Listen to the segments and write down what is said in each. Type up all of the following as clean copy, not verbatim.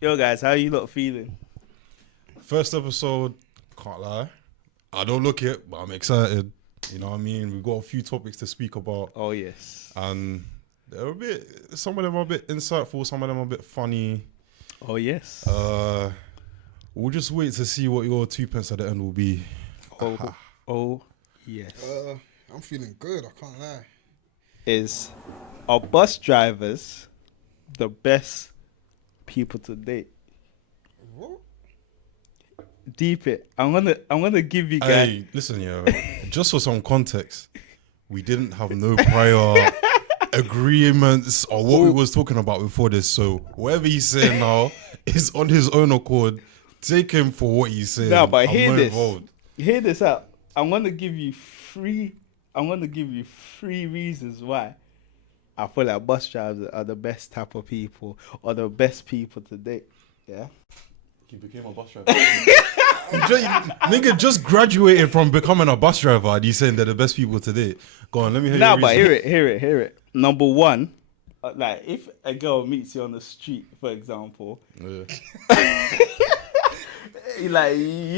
Yo, guys, how you lot feeling? First episode, can't lie. I don't look it, but I'm excited. You know what I mean? We've got a few topics to speak about. Oh, yes. And they're some of them are a bit insightful, some of them are a bit funny. Oh, yes. We'll just wait to see what your 2 pence at the end will be. Oh, yes. I'm feeling good, I can't lie. Are bus drivers the best people to date? What? Deep it. I'm gonna give you guys. Hey, listen, just for some context, we didn't have no prior agreements or what we was talking about before this. So whatever he's saying now is on his own accord. Take him for what he's saying. No, but hear this. Involved. Hear this out. I'm gonna give you three reasons why I feel like bus drivers are the best type of people or the best people to date. Yeah. He became a bus driver. Nigga just graduated from becoming a bus driver and he's saying they're the best people to date. Go on, let me hear your But reason. hear it. Number one, like if a girl meets you on the street, for example, you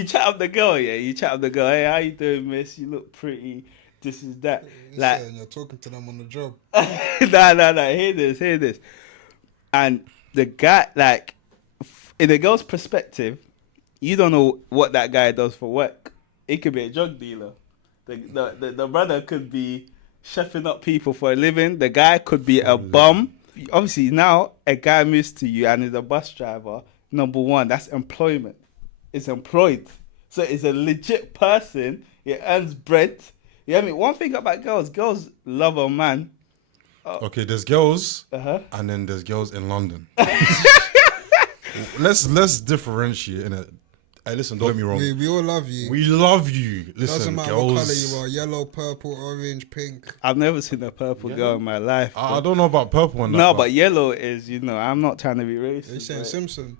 chat up the girl, you chat up the girl. Hey, how you doing, miss? You look pretty. This is that. You're talking to them on the job. Nah. Hear this. And the guy, like, in the girl's perspective, you don't know what that guy does for work. It could be a drug dealer. The brother could be chefing up people for a living. The guy could be a bum. Obviously, now a guy moves to you and is a bus driver. Number one, that's employment. It's employed. So it's a legit person. It earns bread. You know what I mean? One thing about girls love a man. Okay, there's girls and then there's girls in London. Let's differentiate in it. Hey, listen, don't get me wrong. We all love you. We love you. Listen, doesn't matter girls, what colour you are, yellow, purple, orange, pink. I've never seen a purple girl in my life. I don't know about purple and that. No, but yellow is, I'm not trying to be racist. You're saying Simpson.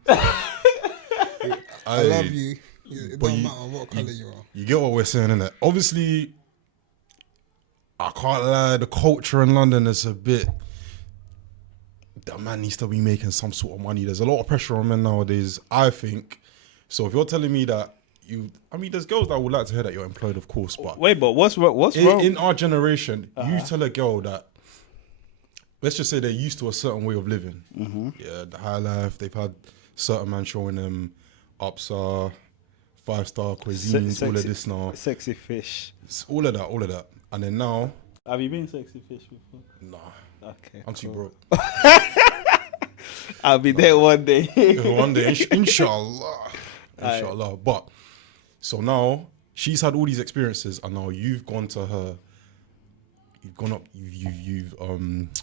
I I love you. It don't matter what colour you are. You get what we're saying, innit? Obviously, I can't lie, the culture in London is a bit... That man needs to be making some sort of money. There's a lot of pressure on men nowadays, I think. So if you're telling me that there's girls that would like to hear that you're employed, of course, but... Wait, but what's wrong? In our generation, you tell a girl that, let's just say they're used to a certain way of living. Mm-hmm. Yeah, the high life, they've had certain man showing them Upsa, 5-star cuisines, all of this now. Sexy fish. It's all of that. And then now... Have you been sexy fish before? Nah. Okay. I'm too broke. I'll be there one day. One day, inshallah. Inshallah. But, so now, she's had all these experiences and now you've gone to her. You've gone up, you've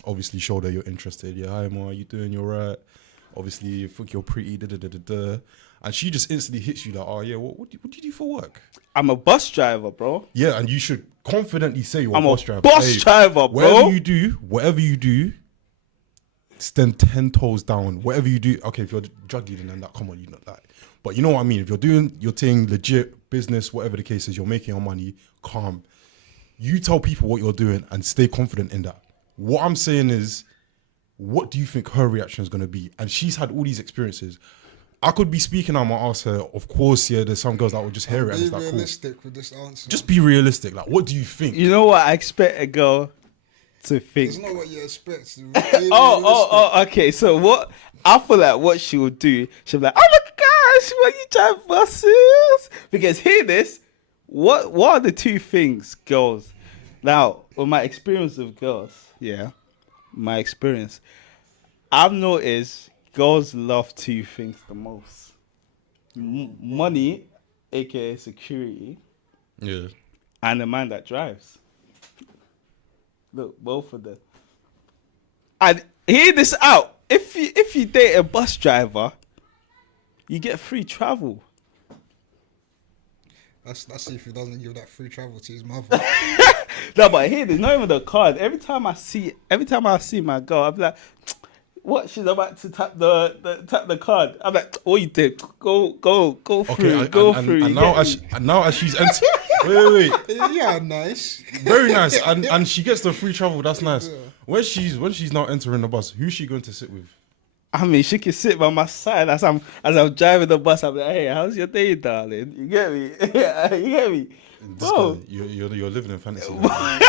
obviously showed her you're interested. Yeah, hi Ma, you doing? You're right. Obviously, you think you're pretty, and she just instantly hits you like, oh yeah, what do you do for work? I'm a bus driver, bro. Yeah, and you should confidently say you're I'm a bus driver. Bus driver, bro. Whatever you do, stand 10 toes down. Whatever you do, okay, if you're drug dealing and that, come on, you know that. But you know what I mean? If you're doing your thing, legit business, whatever the case is, you're making your money, calm. You tell people what you're doing and stay confident in that. What I'm saying is, what do you think her reaction is going to be? And she's had all these experiences. I could be speaking, I might ask her, of course, yeah, there's some girls that will just hear it and it's like, cool. Be realistic with this answer. Just be realistic. Like, what do you think? You know what I expect a girl to think? It's not what you expect. Okay. So what, I feel like what she would do, she'll be like, oh my gosh, what you drive buses? Because hear this, what are the two things girls, now, with my experience with girls, I've noticed girls love two things the most. Money, aka security, and the man that drives. Look, both of them. And hear this out. If you date a bus driver, you get free travel. That's if he doesn't give that free travel to his mother. No, but here, there's not even the card. Every time I see my girl, I'm like, what? She's about to tap the card. I'm like, all you did, go through, through. And now as she's entering, wait. Yeah, nice. Very nice. And she gets the free travel. That's nice. Yeah. When she's now entering the bus, who's she going to sit with? I mean, she can sit by my side as I'm driving the bus. I'm like, hey, how's your day, darling? You get me? You get me? This Bro, guy, you're living in fantasy land. Man.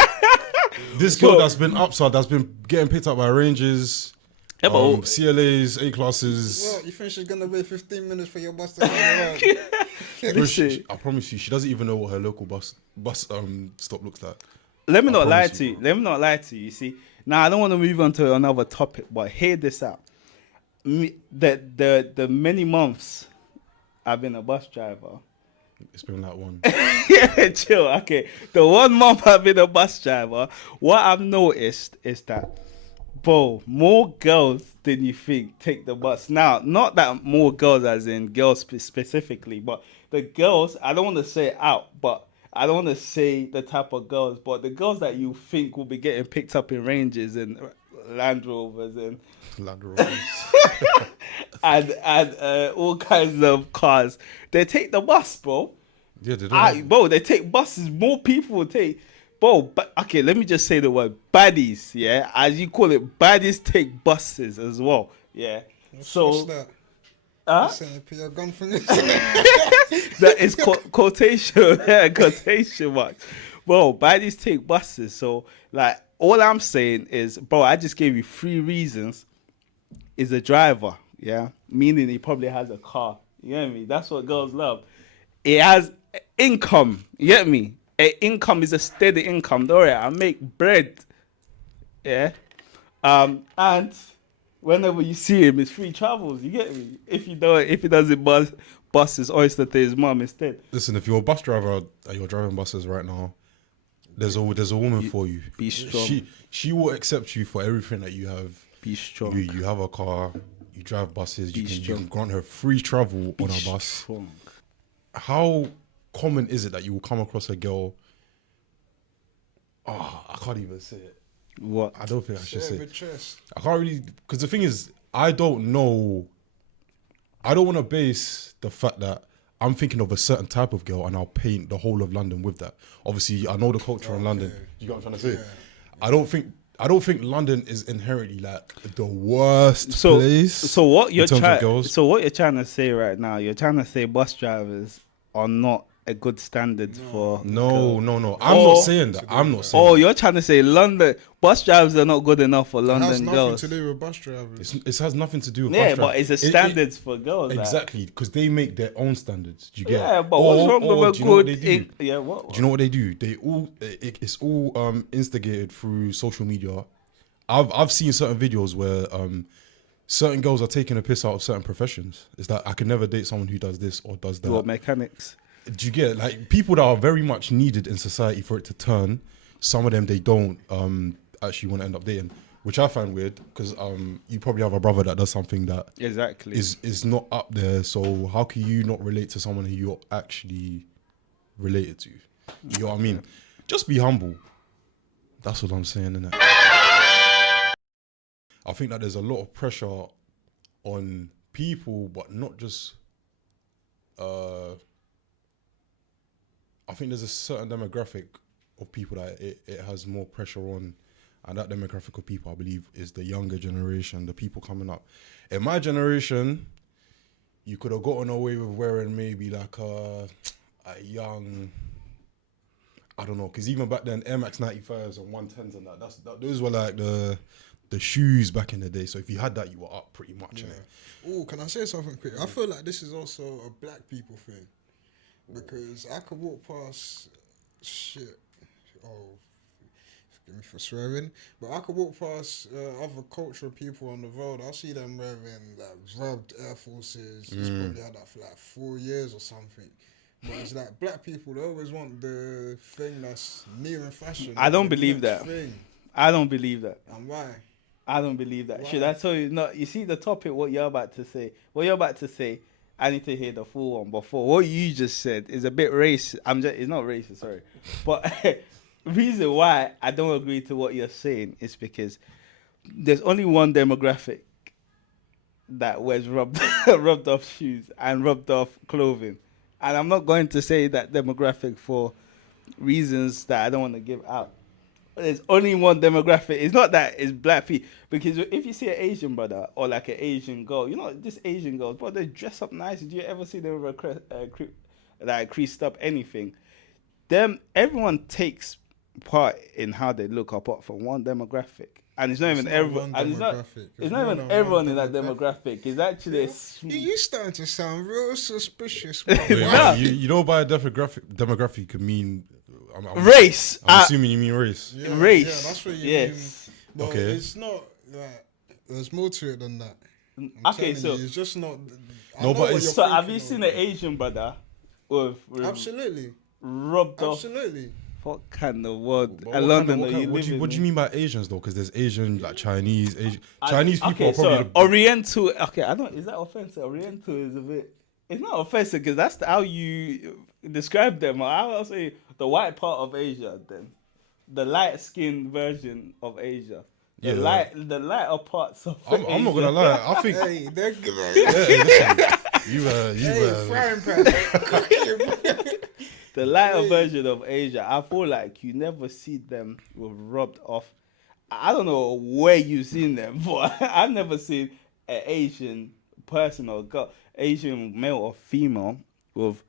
This girl Bro. that's been upside, that's been getting picked up by Rangers, Yeah, but CLAs, A classes. What, you think she's gonna wait 15 minutes for your bus to come around? Bro, listen, I promise you, she doesn't even know what her local bus stop looks like. let me I not lie promise to you, you. bro. Let me not lie to you. You see, now I don't want to move on to another topic, but hear this out. The many months I've been a bus driver. It's been like one. Yeah, chill. Okay, the 1 month I've been a bus driver, what I've noticed is that, bro, more girls than you think take the bus. Now, not that more girls as in girls specifically, but the girls, I don't want to say out, but I don't want to say the type of girls, but the girls that you think will be getting picked up in Ranges and Land Rovers and Land Rovers. and all kinds of cars, they take the bus, bro. Yeah, they don't. Bro, they take buses. More people will take. Bro, but okay, let me just say the word baddies. Yeah, as you call it, baddies take buses as well. Yeah. What's So that? huh? Saying a PR gun for me. That is quotation, yeah, quotation marks. Bro, baddies take buses. So like, all I'm saying is, bro, I just gave you 3 reasons. Is a driver, yeah, meaning he probably has a car. You get me? That's what girls love. It has income. You get me? Income is a steady income. Don't worry, I make bread. Yeah. And whenever you see him, it's free travels. You get me? If he doesn't bus his oyster to his mum instead. Listen, if you're a bus driver and you're driving buses right now, there's a woman for you. Be strong. She will accept you for everything that you have. Be strong. You have a car, you drive buses, you Be can grant her free travel on a bus. Strong. How common is it that you will come across a girl? Oh, I can't even say it. What? I don't think I should say with it. chest. I can't really, because the thing is, I don't know. I don't want to base the fact that I'm thinking of a certain type of girl and I'll paint the whole of London with that. Obviously, I know the culture in London. You get what I'm trying to say? Yeah. I don't think London is inherently like the worst So place. so what you're in terms of trying girls. so what you're trying to say right now, you're trying to say bus drivers are not a good standard for No. I'm Or- not saying that. I'm not saying. Oh, that. you're trying to say London bus drivers are not good enough for It has London nothing girls. to do with bus drivers. It has nothing to do with Yeah, bus but driving. it's the standards for girls. like. Exactly, because they make their own standards. Do you get? Yeah, but what's wrong with a do you know what good? they do? Yeah, what? Do you know what they do? It's all instigated through social media. I've seen certain videos where certain girls are taking a piss out of certain professions. It's that I can never date someone who does this or does that. What mechanics? Do you get like people that are very much needed in society for it to turn? Some of them they don't actually want to end up dating, which I find weird because you probably have a brother that does something that Exactly. is not up there. So how can you not relate to someone who you're actually related to? You know what I mean? Just be humble. That's what I'm saying, innit? I think that there's a lot of pressure on people, but not just. I think there's a certain demographic of people that it has more pressure on, and that demographic of people, I believe, is the younger generation, the people coming up. In my generation, you could have gotten away with wearing maybe like a young, I don't know, because even back then, Air Max 95s and 110s and those were like the shoes back in the day. So if you had that, you were up pretty much. Yeah. Innit? Oh, can I say something quick? I feel like this is also a black people thing. Because I could walk past forgive me for swearing, but I could walk past other cultural people on the road. I see them wearing like rubbed Air Forces. He's probably had that for like 4 years or something. But it's like black people, they always want the thing that's new in fashion. I don't the believe next that. thing. I don't believe that. And why? I don't believe that. Why? Should I tell you? No, you see the topic. What you're about to say. What you're about to say. I need to hear the full one before. What you just said is a bit racist. It's not racist, sorry. But reason why I don't agree to what you're saying is because there's only one demographic that wears rubbed off shoes and rubbed off clothing. And I'm not going to say that demographic for reasons that I don't want to give out. there's only one demographic. It's not that it's black people, because if you see an Asian brother or like an Asian girl, you know, this Asian girls, but they dress up nice. Do you ever see them with like creased up anything? Everyone takes part in how they look apart from one demographic. And it's not even everyone. And it's not even everyone in that demographic. It's actually you starting to sound real suspicious. You know, by a demographic, you could mean race. I'm assuming you mean race. Yeah, race. Yeah, that's what you mean. But okay. It's not like there's more to it than that. Okay, so it's just not. No, but it's so. Have you seen an Asian brother with absolutely rubbed off? Absolutely. What kind of world? What do you mean by Asians though? Because there's Asian, like Chinese people okay, are probably so Oriental. Okay, I don't. Is that offensive? Oriental is a bit. It's not offensive because that's how you describe them. I'll say the white part of Asia. Then the light skinned version of Asia. The lighter parts of Asia. I'm not gonna lie. I think. Hey, they're good. Frying pan. The lighter version of Asia, I feel like you never see them with rubbed off. I don't know where you've seen them, but I've never seen an Asian person or girl, Asian male or female with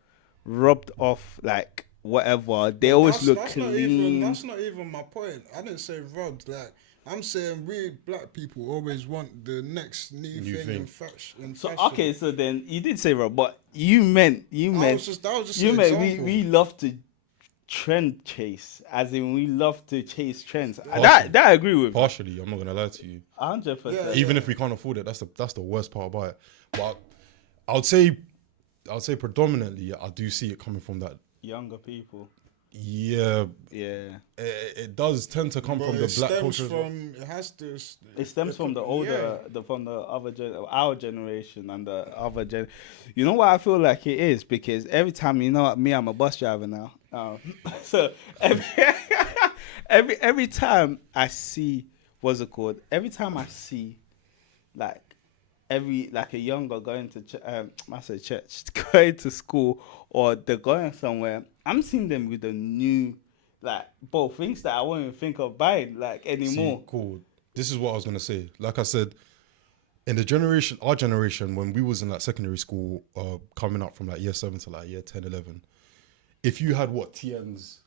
rubbed off like whatever. They always look clean. That's not even my point. I didn't say rubbed. Like I'm saying, we black people always want the next new thing in fashion. So okay, so then you did say rub, but you meant that was just we love to trend chase, as in we love to chase trends. That I agree with. Partially, I'm not gonna lie to you. 100%. Even if we can't afford it, that's the worst part about it. But I would say predominantly, I do see it coming from that younger people. Yeah. It does tend to come from the black culture. It stems from the older, from the other our generation and the other gen. You know what I feel like it is, because every time, you know, me, I'm a bus driver now. So every time I see every time I see like a younger going to church, going to school, or they're going somewhere, I'm seeing them with the new, like, both things that I won't even think of buying, like, anymore. See, cool. This is what I was gonna say. Like I said, in our generation, when we was in like secondary school, coming up from like year 7 to like year 10, 11, if you had TNs,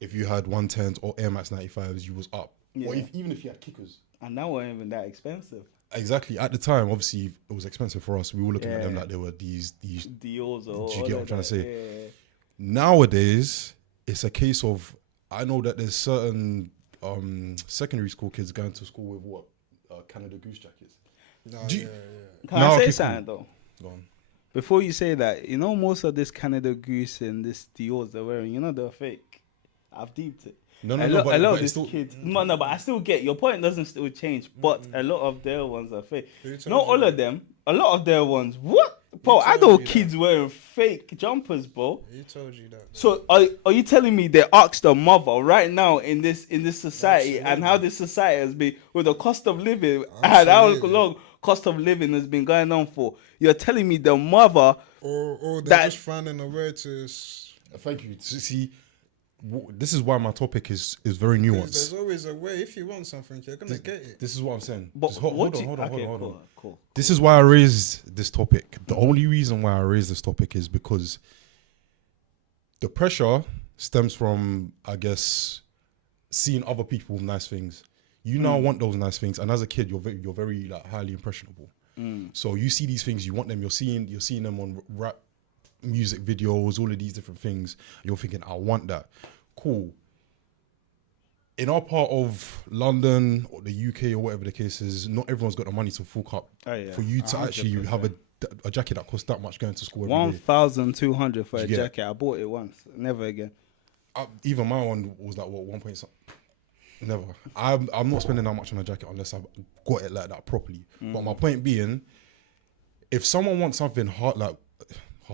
if you had 110s or Air Max 95s, you was up. Yeah. Or even if you had kickers. And that weren't even that expensive. Exactly. At the time, obviously, it was expensive for us. We were looking at them like they were these Dior's. Do you get what I'm trying to say? Yeah. Nowadays, it's a case of, I know that there's certain secondary school kids going to school with Canada Goose jackets. Can I say something though? Go on. Before you say that, you know, most of this Canada Goose and this Dior's they're wearing, you know, they're fake. I've deeped it. No, a lot of these kids. No, but I still get your point. Doesn't still change, but a lot of their ones are fake. Not all of them. A lot of their ones. What, bro? I know kids wearing fake jumpers, bro. Who told you that? So are you telling me they asked the mother right now in this society and how this society has been with the cost of living and how long cost of living has been going on for? You're telling me the mother or they're just finding a way to. Thank you. See. This is why my topic is very nuanced. There's always a way. If you want something, you're gonna get it. This is what I'm saying. But hold on. Cool. This is why I raised this topic. The only reason why I raised this topic is because the pressure stems from, I guess, seeing other people with nice things. You now want those nice things, and as a kid, you're very like highly impressionable. So you see these things, you want them. You're seeing them on rap music videos, all of these different things. You're thinking, I want that. Cool. In our part of London or the UK or whatever the case is, not everyone's got the money to fork up for you to 100%. Actually have a jacket that costs that much going to school every day. 1,200 for a jacket. I bought it once, never again. Even my one was like what, 1 point something. Never. I'm not spending that much on a jacket unless I've got it like that properly. But my point being, if someone wants something hard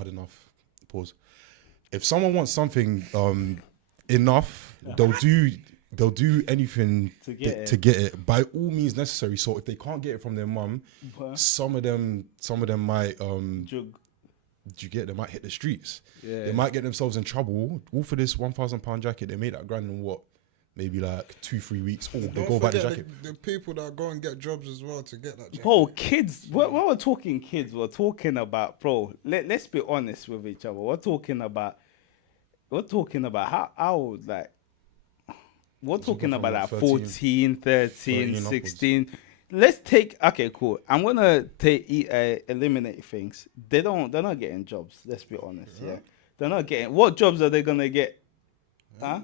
enough, pause. If someone wants something enough, they'll do anything to get it by all means necessary. So if they can't get it from their mum, some of them might they might hit the streets. They might get themselves in trouble all for this £1,000 jacket. They made that grand in what, maybe like 2-3 weeks. Oh, they Don't go buy the forget jacket. the people that go and get jobs as well to get that jacket. Bro, kids. When we're talking kids, we're talking about, bro. Let's be honest with each other. We're talking about how old, like. We're talking from about like like 13, 14, 13, 13 upwards. 16. Let's take, okay, cool. I'm gonna eliminate things. They're not getting jobs. Let's be honest. Yeah, they're not getting. What jobs are they gonna get? Huh?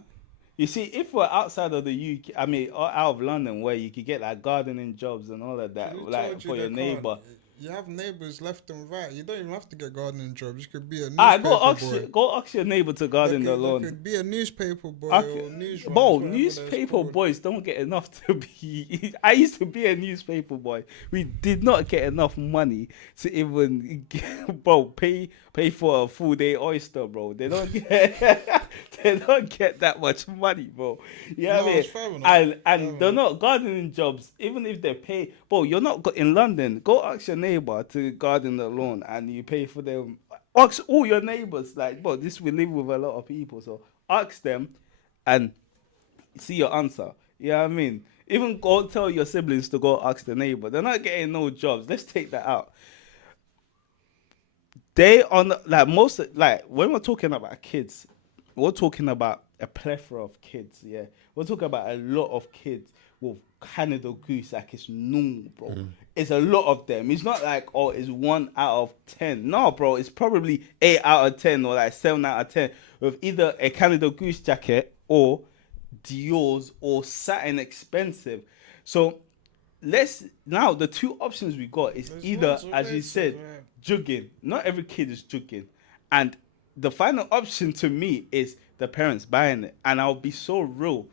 You see, if we're outside of the UK, I mean, or out of London, where you could get like gardening jobs and all of that, Who like told you for your they neighbor. can't? You have neighbors left and right. You don't even have to get gardening jobs. You could be a Ah, newspaper boy. go ask your neighbor to garden the They lawn. could be a newspaper boy Okay. or news runners, Bro, whatever they're newspaper called. boys don't get enough to be. I used to be a newspaper boy. We did not get enough money to even, bro, pay for a full day oyster, bro. They don't get, they don't get that much money, bro. You know what I No, mean? it's fair enough. And they're not gardening jobs, even if they pay. Bro, you're not in London. Go ask your neighbor to garden the lawn, and you pay for them. Ask all your neighbors, like, bro, we live with a lot of people, so ask them and see your answer. You know what I mean? Even go tell your siblings to go ask the neighbor. They're not getting no jobs. Let's take that out. They on like most like when we're talking about kids, we're talking about a plethora of kids. Yeah, we're talking about a lot of kids with Canada Goose like it's normal, bro. It's a lot of them. It's not like, oh, it's 1 out of 10. No, bro, it's probably 8 out of 10 or like 7 out of 10 with either a Canada Goose jacket or Dior's or satin expensive. So now the two options we got is There's either, lots of as you races, said, right? jugging. Not every kid is jugging. And the final option to me is the parents buying it. And I'll be so real.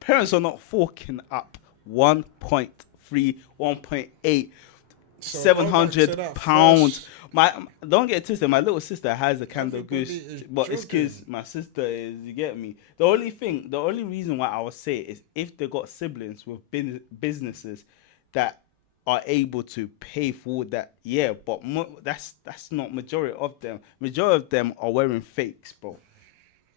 Parents are not forking up 1.3, 1.8, So go back to that £700. first. My don't get it twisted. My little sister has a Canada Everybody Goose, is but it's because jogging. my sister is. You get me? The only reason why I would say it is if they got siblings with businesses that are able to pay for that. Yeah, but that's not majority of them. Majority of them are wearing fakes, bro.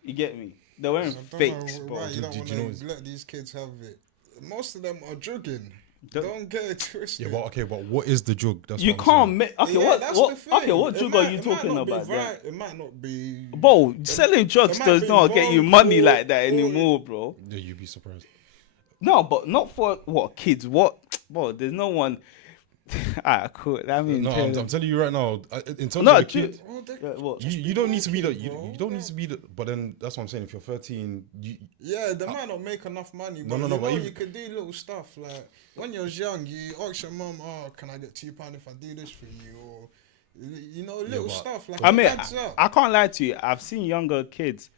You get me? They're wearing So I don't fakes, know bro. why you don't Did want you know to let these kids have it. Most of them are jogging. Don't- Don't get it twisted. Yeah, but what is the jug? That's You what I'm can't saying. make. Okay, Yeah, that's the thing. Okay, what It drug might- are you it might talking not be about? Then? right, it might not be. Bro, selling drugs might does be not get you wrong money or- like that or- anymore, bro. Yeah, you'd be surprised. No, but not for what kids. What, bro? There's no one. Cool. I mean, No, I'm telling you right now. In terms No, of the kid, Oh, what? you don't need to be the working, you, bro. you don't need to be the. But then that's what I'm saying. If you're 13, Yeah, they might not make enough money, but no, you but know even- you could do little stuff like when you're young, you ask your mum, "Oh, can I get £2 if I do this for you?" Or you know, little but- stuff like I mean, it adds up. I can't lie to you. I've seen younger kids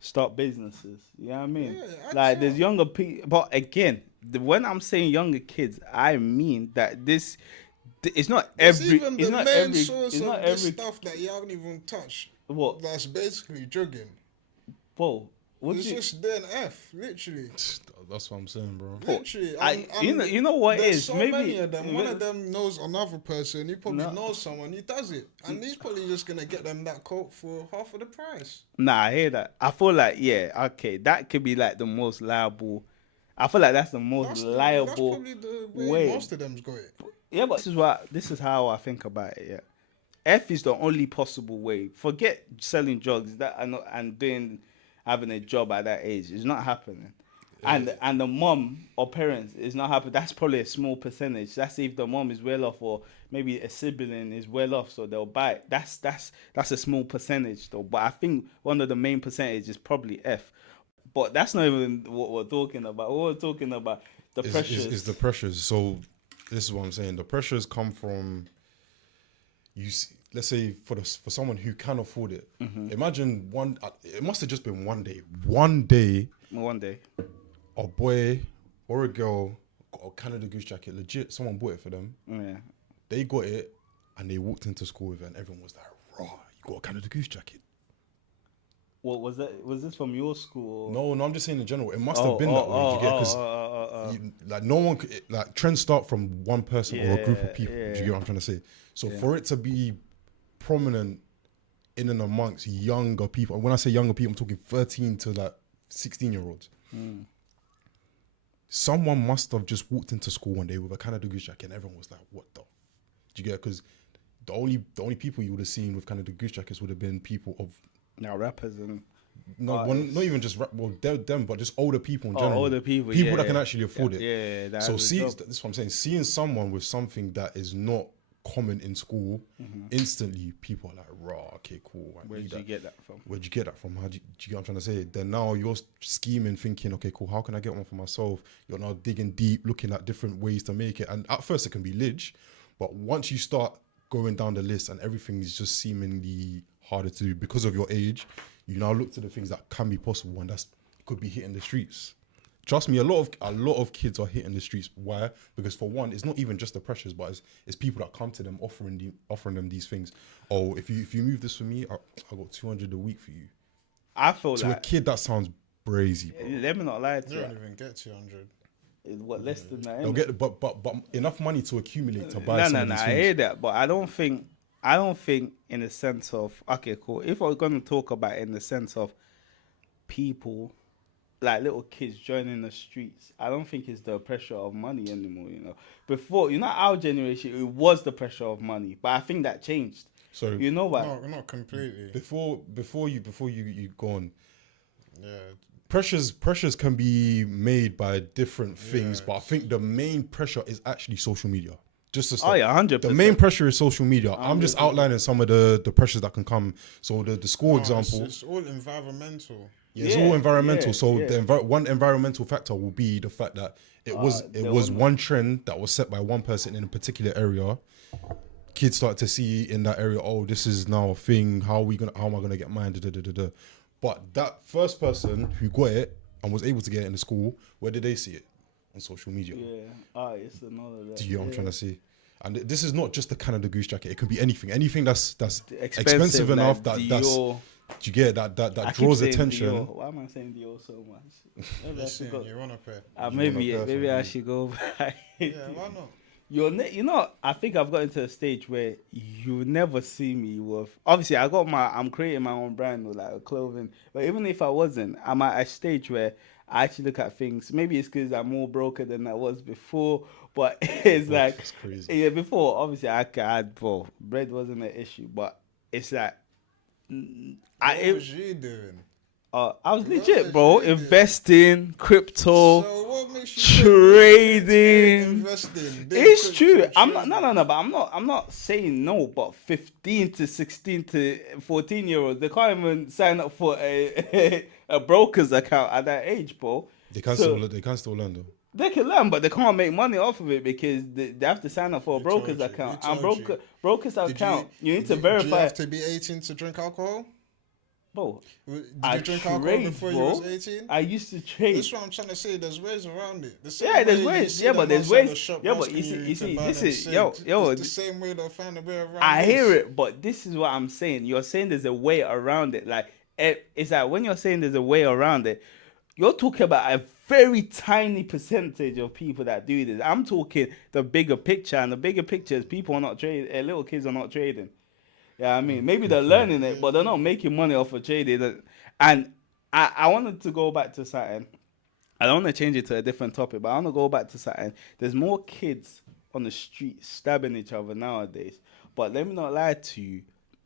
start businesses. You know what I mean? Yeah, it adds Like there's up. younger people, but again, when I'm saying younger kids, I mean that it's not It's every. even It's the not main every. source It's of not this every. stuff that you haven't even touched. What? That's basically drugging. Whoa. What It's you? just DNF, literally. that's what I'm saying, bro. Literally, You know what it there's is? so Maybe- many of them. One of them knows another person. He probably No. knows someone. He does it, and he's probably just gonna get them that coat for half of the price. Nah, I hear that. I feel like okay, that could be like the most liable. I feel like that's the most That's liable probably the way way. most of them's got it. Yeah, but this is how I think about it. Yeah, F is the only possible way. Forget selling drugs and having a job at that age. It's not happening. And the mom or parents is not happening. That's probably a small percentage. That's if the mom is well off or maybe a sibling is well off, so they'll buy it. That's a small percentage though. But I think one of the main percentage is probably F. But that's not even what we're talking about. What we're talking about the pressures. Is the pressures. So this is what I'm saying. The pressures come from let's say for someone who can afford it. Imagine it must have just been one day. One day, a boy or a girl got a Canada Goose jacket. Legit, someone bought it for them. Yeah. They got it and they walked into school with it, and everyone was like, "Raw, you got a Canada Goose jacket." What was that? Was this from your school? No, I'm just saying in general. It must have been that way. You get because like no one like trends start from one person or a group of people. Yeah. Do you get what I'm trying to say? So for it to be prominent in and amongst younger people, and when I say younger people, I'm talking 13 to like 16-year-olds. someone must have just walked into school one day with a Canada Goose jacket, and everyone was like, "What the?" Do you get? Because the only people you would have seen with Canada Goose jackets would have been people of Now rappers and not even just them, but just older people in general. older people that can actually afford it. Yeah, that So has a see, job. that's what I'm saying. Seeing someone with something that is not common in school, instantly people are like, "Raw, okay, cool." Where did you get that from? Where'd you get that from? Do you get what I'm trying to say? Then now you're scheming, thinking, okay, cool, how can I get one for myself? You're now digging deep, looking at different ways to make it. And at first it can be lich, but once you start going down the list and everything is just seemingly harder to do because of your age, you now look to the things that can be possible, and it could be hitting the streets. Trust me, a lot of kids are hitting the streets. Why? Because for one, it's not even just the pressures, but it's people that come to them offering them these things. Oh, if you move this for me, I got 200 a week for you. I feel To like a kid, that sounds brazy, bro. let me not lie to You you. don't even get 200. What less than that? They'll innit? get, but enough money to accumulate to buy some of No. these I things. hear that, but I don't think in the sense of okay, cool. If we're gonna talk about it in the sense of people like little kids joining the streets, I don't think it's the pressure of money anymore. You know, before our generation, it was the pressure of money, but I think that changed. So You know what? No, not completely. before you go on, Yeah. pressures can be made by different things, Yeah. but I think the main pressure is actually social media. Just to Oh start. yeah, 100%. The main pressure is social media. I'm just 100%. outlining some of the pressures that can come. So the school No, example, it's all environmental. it's Yeah, all environmental. yeah, So yeah. one environmental factor will be the fact that it was one trend that was set by one person in a particular area. Kids start to see in that area, oh, this is now a thing. How am I gonna get mine? Da, da, da, da. But that first person who got it and was able to get it in the school, where did they see it? On social media. Yeah, it's another. Do you get what I'm trying to say? And this is not just the Canada Goose jacket. It can be anything that's Expensive expensive enough like that's Dior. do you get that I keep draws saying attention. Dior. Why am I saying Dior so much? Maybe I should go. Listen, you want a pair. Maybe I should go back. Yeah, why not? I think I've got into a stage where you never see me with. Obviously, I'm creating my own brand with like clothing. But even if I wasn't, I'm at a stage where I actually look at things. Maybe it's because I'm more broker than I was before. But it's like, It's crazy. yeah, before obviously bread wasn't an issue. But it's like, What was you doing? I was What legit, was bro. you doing? Crypto, So what makes you trading. investing? It's true. I'm not. No. But I'm not saying no. But 15 to 16 to 14-year-olds, they can't even sign up for a broker's account at that age, bro. They can So- still learn though. They can learn, but they can't make money off of it because they have to sign up for a Who broker's told you? account. Who And told you? broker's Did account, you need to Do you verify. have to be 18 to drink alcohol? Bro, Did I you drink alcohol trade, before you bro. was 18? I used to trade. That's what I'm trying to say. There's ways around it. The same Yeah, there's way you ways. see Yeah, them but there's outside the ways. shop Yeah, but asking you to see, buy this them is yo. It's the same way they'll find a way around I this. hear it, but this is what I'm saying. You're saying there's a way around it. Like it's like when you're saying there's a way around it, you're talking about a very tiny percentage of people that do this. I'm talking the bigger picture, and the bigger picture is people are not trading. Little kids are not trading. Yeah, I mean, maybe they're learning it, but they're not making money off of trading. And I wanted to go back to something. I don't want to change it to a different topic, but I want to go back to something. There's more kids on the street stabbing each other nowadays. But let me not lie to you.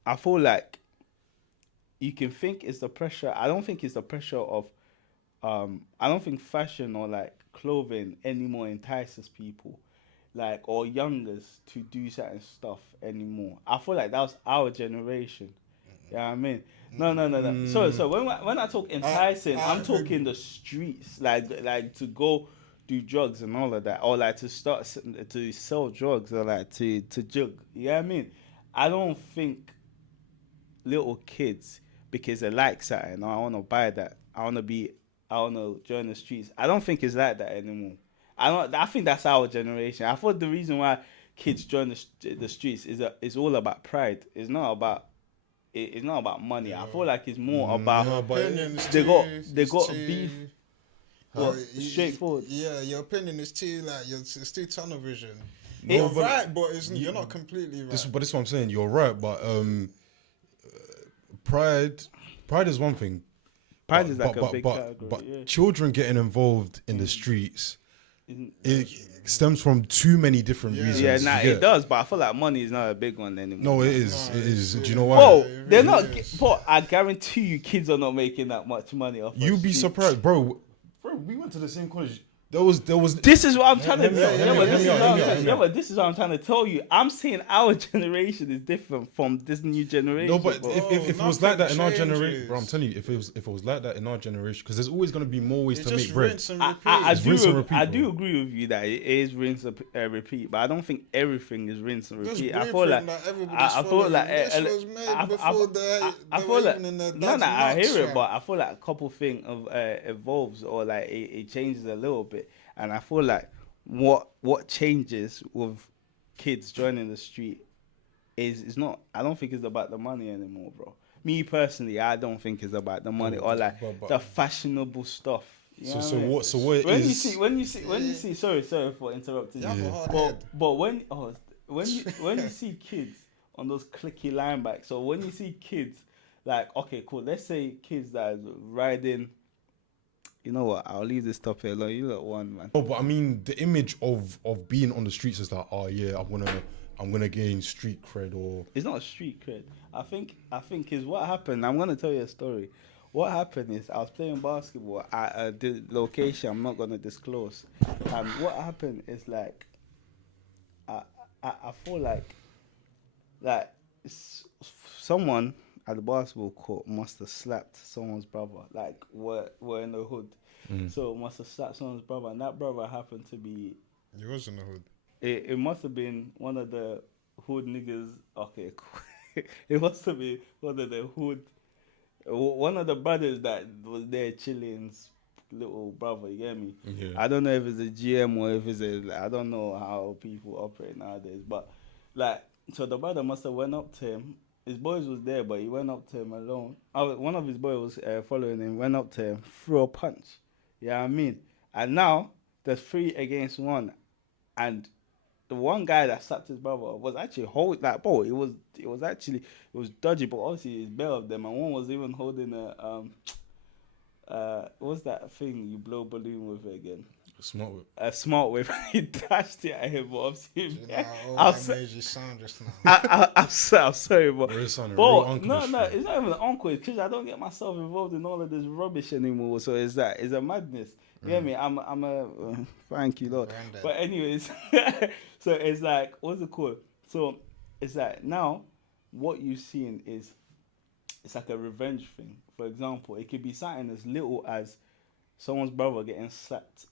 I feel like you can think it's the pressure. I don't think it's the pressure of I don't think fashion or like clothing anymore entices people, like or youngers to do certain stuff anymore. I feel like that was our generation. Yeah, I mean, no. So when I talk enticing, I'm talking the streets, like to go do drugs and all of that, or like to start to sell drugs or like to jug. You know what I mean? I don't think little kids because they like something. I want to buy that. I want to join the streets. I don't think it's like that anymore. I think that's our generation. I thought the reason why kids join the streets is all about pride. It's not about money. I feel like it's more about they got beef. What, straightforward. Yeah, your opinion is too it's too tunnel vision. No, You're but- right, but you're not completely right. This is what I'm saying. You're right, but pride is one thing. Pride is like but, a big but, category. but Yeah. children getting involved in the streets It stems from too many different reasons. Yeah, you nah, get? it does, but I feel like money is not a big one anymore. No, it is. No, It is. it's- Do you know why? Bro, it they're really not. is. But I guarantee you, kids are not making that much money off. You'd be surprised, bro. Bro, we went to the same college. There was. This is what I'm trying to Hear me tell out, you. hear me out, hear me out, hear me out, hear me out. But this is what I'm trying to tell you. I'm saying our generation is different from this new generation. No, but bro. if it was like that in our nothing generation, changes. bro, I'm telling you, if it was like that in our generation, because there's always gonna be more ways It's to just make bread. rinse and I, repeat. I, I It's rinse and do repeat, I bro. do agree with you that it is rinse and repeat, but I don't think everything is rinse and This repeat. I feel like blueprint that everybody's I feel following, like this was made before I they feel were like even in their no, dad's no, I nuts, hear it, fam. but I feel like a couple things evolves or like it changes a little bit, and I feel like what changes with kids joining the street is not. I don't think it's about the money anymore, bro. Me personally, I don't think it's about the money or like but- the fashionable stuff. You know So what I mean? what when is? you see sorry for interrupting You have you. a hard but head. but when you see kids on those clicky line bikes, so when you see kids like, okay, cool, let's say kids that are riding, you know what, I'll leave this topic alone. You look one, man. No, but I mean the image of being on the streets is like, oh yeah, I'm gonna gain street cred or It's not street cred. I think is what happened. I'm gonna tell you a story. What happened is I was playing basketball at the location I'm not gonna disclose, and what happened is like I feel like someone at the basketball court must have slapped someone's brother. Like we're in the hood, so must have slapped someone's brother, and that brother happened to be. It was in the hood. It must have been one of the hood niggas. Okay, cool. It must have been one of the hood, one of the brothers that was there chilling's little brother. You get me? Yeah. I don't know if it's a GM or if it's a. I don't know how people operate nowadays, but like, so the brother must have went up to him. His boys was there, but he went up to him alone. One of his boys was following him. Went up to him, threw a punch. You know what I mean? And now there's 3 against 1, and the one guy that slapped his brother was actually holding that ball. It was dodgy, but obviously it's better of them. And one was even holding what's that thing you blow balloon with again? smart whip. A smart whip. He dashed it at him, but obviously. You know, all I'm that so- made you sound just now. I'm sorry, but There is something real but uncle no, shit. it's not even an uncle. It's because I don't get myself involved in all of this rubbish anymore. So it's a madness. You get me? I'm a thank you, Lord. Granddad. But anyways, so it's like, what's it called? So it's like now what you've seen is it's like a revenge thing. For example, it could be something as little as someone's brother getting slapped.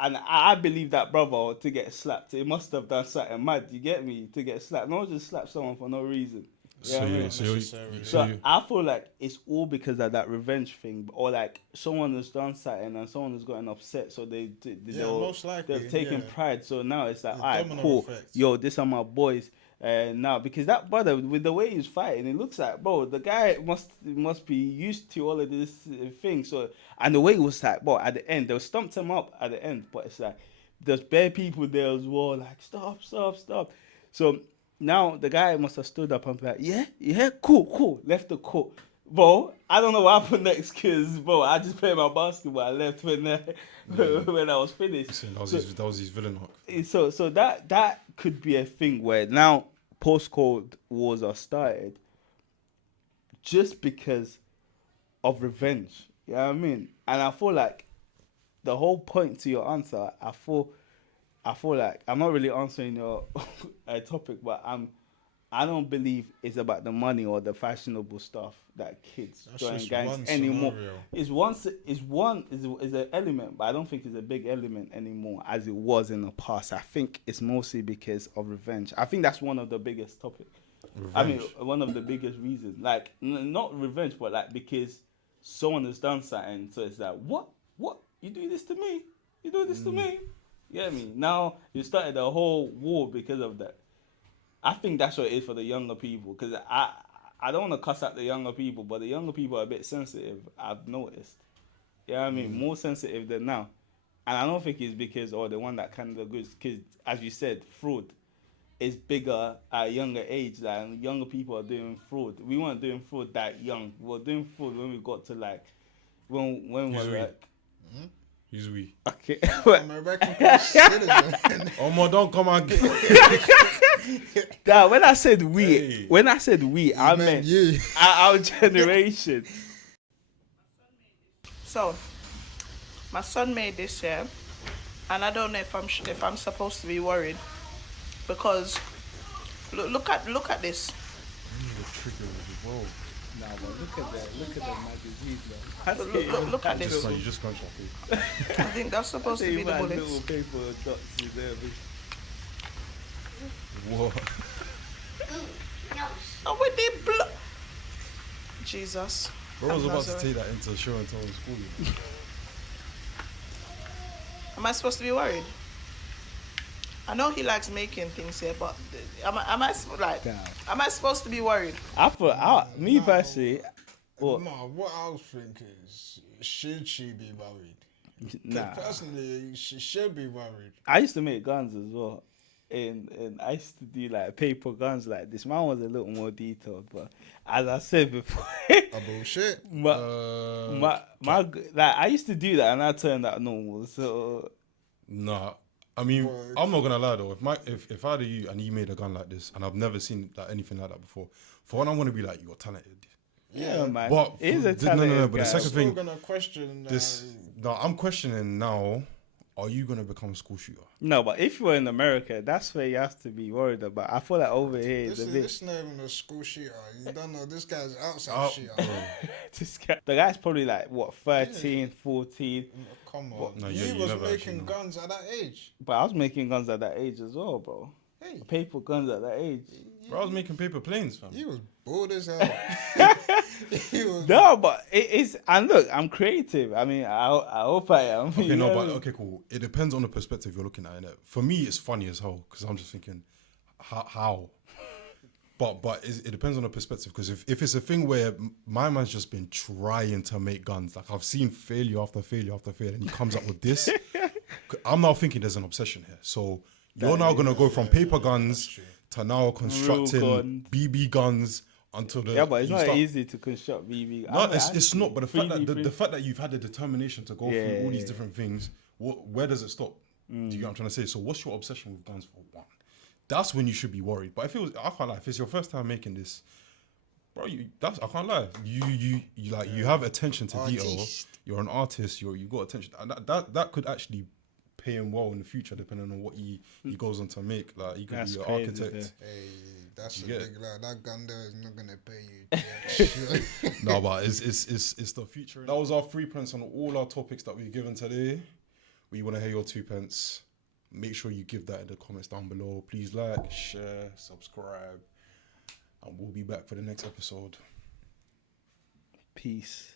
And I believe that brother to get slapped, it must have done something mad. You get me? To get slapped, no one just slap someone for no reason. You know what I mean? So I feel like it's all because of that revenge thing, or like someone has done something and someone has gotten upset, so most likely, they've taken yeah. pride. So now it's like, The all right, domino cool, effect. yo, this are my boys. Now because that brother, with the way he's fighting, it looks like, bro, the guy must be used to all of this thing. So, and the way it was like, bro, at the end they stumped him up at the end, but it's like there's bare people there as well, like stop. So now the guy must have stood up and be like, yeah, cool, left the court. Bro, I don't know what happened next, cause bro, I just played my basketball. I left when I was finished. Listen, that was his villain arc. So that could be a thing where now post-Cold Wars are started just because of revenge. You know what I mean? And I feel like the whole point to your answer, I feel like I'm not really answering your topic, but I don't believe it's about the money or the fashionable stuff that kids That's join just gangs one anymore. scenario. Is an element, but I don't think it's a big element anymore as it was in the past. I think it's mostly because of revenge. I think that's one of the biggest topics. I mean, one of the biggest reasons. Like, not revenge, but like because someone has done something. So it's like, what? You do this to me? You do this to me? You get me? Now you started a whole war because of that. I think that's what it is for the younger people. Because I don't want to cuss out the younger people, but the younger people are a bit sensitive, I've noticed. You know what I mean? More sensitive than now. And I don't think it's because, the one that kind of goods, because as you said, fraud is bigger at a younger age. Like, younger people are doing fraud. We weren't doing fraud that young. We were doing fraud when we got to like, when we're like, Who's we? Okay. American citizen. Oh my, don't come on. Nah, when I said we, Hey. I meant you. our generation. So, my son made this here, and I don't know if I'm supposed to be worried because look at this. Nah, but look at that magazine, man. Look at this. You just crunch that. I think that's supposed to be the Little bullets. paper dots in there. What? Oh, with the blood. Jesus. Bro was I'm about to Nazareth. take that into the show and tell him school. You know? Am I supposed to be worried? I know he likes making things here, but am I supposed to be worried? I thought, me personally, No, what? what I was thinking is, should she be worried? 'Cause Nah. personally, she should be worried. I used to make guns as well. And I used to do like paper guns like this. Mine was a little more detailed, but as I said before, A bullshit. my like I used to do that and I turned out normal. So Nah. I mean, Well, I'm not gonna lie though. If I had you and you made a gun like this, and I've never seen like anything like that before, for one, I'm gonna be like, you're talented. yeah, man. But He's a no, talented but the guy. second Still thing, gonna question this. No, I'm questioning now. Are you gonna become a school shooter? No, but if you're in America, that's where you have to be worried about. I feel like over here This it's a is bit. this not even a school shooter. You don't know this guy's outside Oh, shooter. bro. This guy, the guy's probably like what 13, 14. Come on. No, yeah, you you was never actually making know. guns at that age. But I was making guns at that age as well, bro. Hey, Paper guns at that age. Bro, I was making paper planes, fam. you was bored as hell. you was, No, but it's and look, I'm creative. I mean, I hope I am. Okay, you no, know but what I mean? okay, cool. It depends on the perspective you're looking at. Innit? For me, it's funny as hell because I'm just thinking, how? But it depends on the perspective because if it's a thing where my man's just been trying to make guns, like I've seen failure after failure after failure, and he comes up with this, I'm now thinking there's an obsession here. So you're now gonna go from paper guns to now constructing guns. BB guns until the Yeah, but it's you not start- easy to construct BB. No, it's not. But the fact that 3D the print- fact that you've had the determination to go through all these Yeah. different things, where does it stop? Do you get what I'm trying to say? So what's your obsession with guns for one? That's when you should be worried. But if it was, I can't lie. If it's your first time making this, bro, I can't lie. You have attention to detail. Artiste. You're an artist. You got attention, and that could actually pay him well in the future, depending on what he goes on to make. Like he could That's be an crazy, architect. hey, that's a get big lie. That gun there is not gonna pay you. No, but it's the future. That was our 3 pence on all our topics that we've given today. We want to hear your 2 pence. Make sure you give that in the comments down below. Please like, share, subscribe, and we'll be back for the next episode. Peace.